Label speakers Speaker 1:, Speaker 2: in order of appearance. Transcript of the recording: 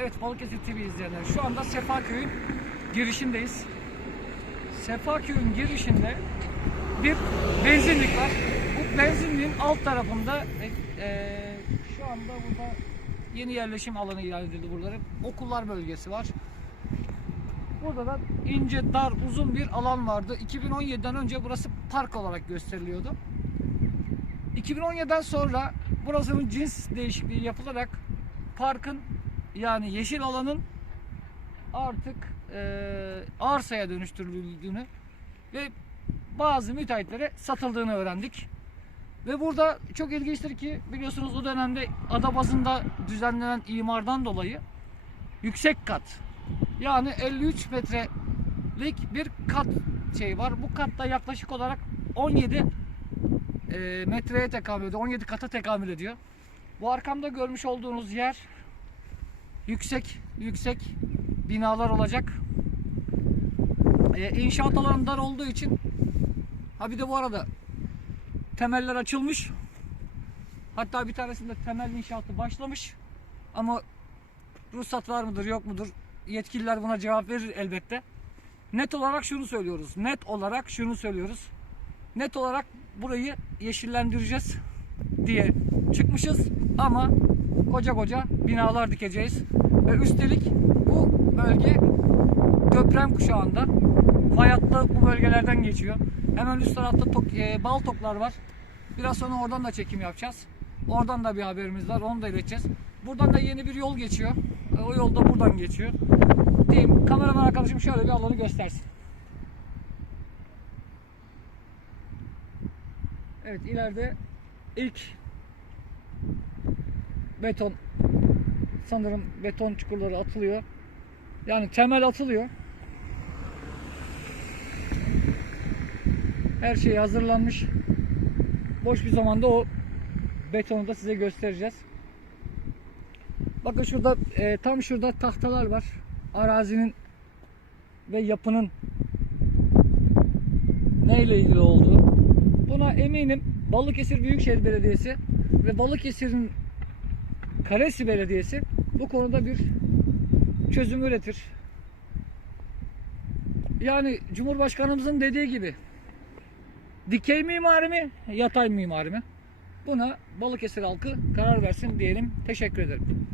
Speaker 1: Evet Balıkesir TV izleyenler şu anda Sefaköy'ün girişindeyiz. Sefaköy'ün girişinde bir benzinlik var. Bu benzinliğin alt tarafında e, e, şu anda burada yeni yerleşim alanı ilan edildi buraları. Okullar bölgesi var. Burada da ince, dar, uzun bir alan vardı. 2017'den önce burası park olarak gösteriliyordu. 2017'den sonra burasının cins değişikliği yapılarak parkın yani yeşil alanın artık e, arsaya dönüştürüldüğünü ve bazı müteahhitlere satıldığını öğrendik. Ve burada çok ilginçtir ki biliyorsunuz o dönemde ada bazında düzenlenen imardan dolayı yüksek kat yani 53 metrelik bir kat şey var. Bu katta yaklaşık olarak 17 e, metreye tekamül ediyor. 17 kata tekamül ediyor. Bu arkamda görmüş olduğunuz yer yüksek yüksek binalar olacak. E, inşaat alanı dar olduğu için ha bir de bu arada temeller açılmış. Hatta bir tanesinde temel inşaatı başlamış. Ama ruhsat var mıdır yok mudur? Yetkililer buna cevap verir elbette. Net olarak şunu söylüyoruz. Net olarak şunu söylüyoruz. Net olarak burayı yeşillendireceğiz diye çıkmışız ama koca koca binalar dikeceğiz. Ve üstelik bu bölge deprem kuşağında fay hattı bu bölgelerden geçiyor. Hemen üst tarafta tok, e, bal toplar var. Biraz sonra oradan da çekim yapacağız. Oradan da bir haberimiz var. Onu da ileteceğiz. Buradan da yeni bir yol geçiyor. E, O yol da buradan geçiyor. Diyeyim kameraman arkadaşım şöyle bir alanı göstersin. Evet ileride ilk beton sanırım beton çukurları atılıyor. Yani temel atılıyor. Her şey hazırlanmış. Boş bir zamanda o betonu da size göstereceğiz. Bakın şurada e, tam şurada tahtalar var. Arazinin ve yapının neyle ilgili olduğu. Buna eminim Balıkesir Büyükşehir Belediyesi ve Balıkesir'in Karesi Belediyesi bu konuda bir çözüm üretir. Yani Cumhurbaşkanımızın dediği gibi dikey mimari mi, yatay mimari mi? Buna Balıkesir halkı karar versin diyelim. Teşekkür ederim.